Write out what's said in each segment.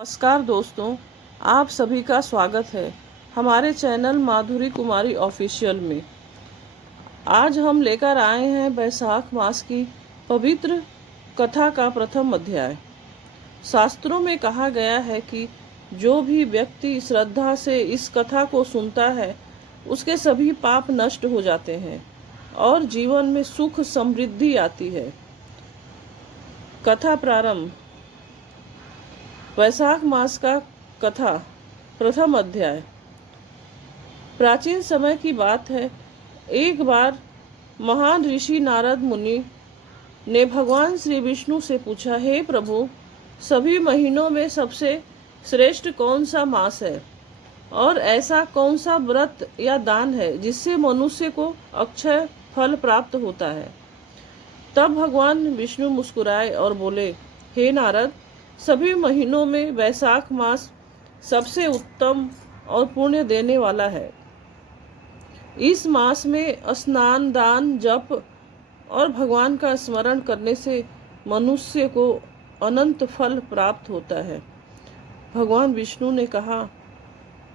नमस्कार दोस्तों, आप सभी का स्वागत है हमारे चैनल माधुरी कुमारी ऑफिशियल में। आज हम लेकर आए हैं वैशाख मास की पवित्र कथा का प्रथम अध्याय। शास्त्रों में कहा गया है कि जो भी व्यक्ति श्रद्धा से इस कथा को सुनता है उसके सभी पाप नष्ट हो जाते हैं और जीवन में सुख समृद्धि आती है। कथा प्रारंभ। वैशाख मास का कथा प्रथम अध्याय। प्राचीन समय की बात है। एक बार महान ऋषि नारद मुनि ने भगवान श्री विष्णु से पूछा, हे प्रभु, सभी महीनों में सबसे श्रेष्ठ कौन सा मास है और ऐसा कौन सा व्रत या दान है जिससे मनुष्य को अक्षय फल प्राप्त होता है। तब भगवान विष्णु मुस्कुराए और बोले, हे नारद, सभी महीनों में वैशाख मास सबसे उत्तम और पुण्य देने वाला है। इस मास में स्नान, दान, जप और भगवान का स्मरण करने से मनुष्य को अनंत फल प्राप्त होता है। भगवान विष्णु ने कहा,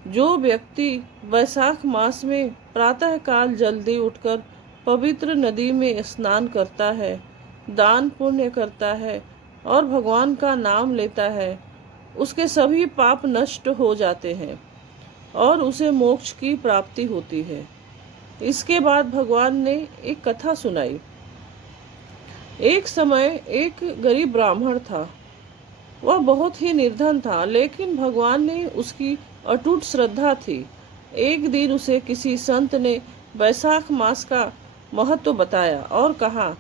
जो व्यक्ति वैशाख मास में प्रातः काल जल्दी उठकर पवित्र नदी में स्नान करता है, दान पुण्य करता है और भगवान का नाम लेता है, उसके सभी पाप नष्ट हो जाते हैं और उसे मोक्ष की प्राप्ति होती है। इसके बाद भगवान ने एक कथा सुनाई। एक समय एक गरीब ब्राह्मण था। वह बहुत ही निर्धन था, लेकिन भगवान ने उसकी अटूट श्रद्धा थी। एक दिन उसे किसी संत ने वैशाख मास का महत्व बताया और कहा,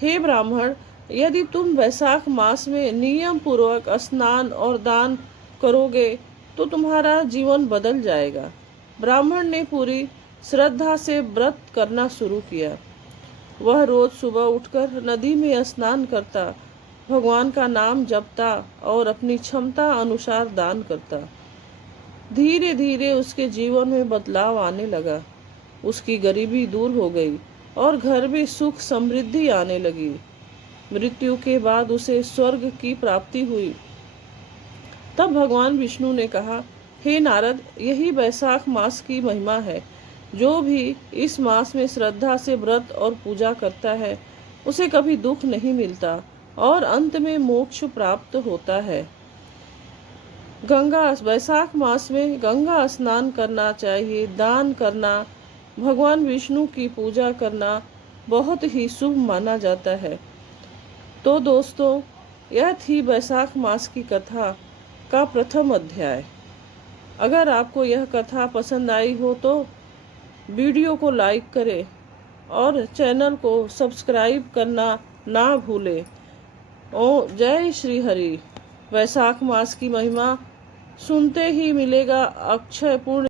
हे ब्राह्मण, यदि तुम वैशाख मास में नियम पूर्वक स्नान और दान करोगे तो तुम्हारा जीवन बदल जाएगा। ब्राह्मण ने पूरी श्रद्धा से व्रत करना शुरू किया। वह रोज सुबह उठकर नदी में स्नान करता, भगवान का नाम जपता और अपनी क्षमता अनुसार दान करता। धीरे धीरे उसके जीवन में बदलाव आने लगा। उसकी गरीबी दूर हो गई और घर में सुख समृद्धि आने लगी। मृत्यु के बाद उसे स्वर्ग की प्राप्ति हुई। तब भगवान विष्णु ने कहा, हे नारद, यही वैशाख मास की महिमा है। जो भी इस मास में श्रद्धा से व्रत और पूजा करता है उसे कभी दुख नहीं मिलता और अंत में मोक्ष प्राप्त होता है। वैशाख मास में गंगा स्नान करना चाहिए। दान करना, भगवान विष्णु की पूजा करना बहुत ही शुभ माना जाता है। तो दोस्तों, यह थी वैशाख मास की कथा का प्रथम अध्याय। अगर आपको यह कथा पसंद आई हो तो वीडियो को लाइक करें और चैनल को सब्सक्राइब करना ना भूलें। ओ जय श्री हरि। वैशाख मास की महिमा सुनते ही मिलेगा अक्षय पूर्ण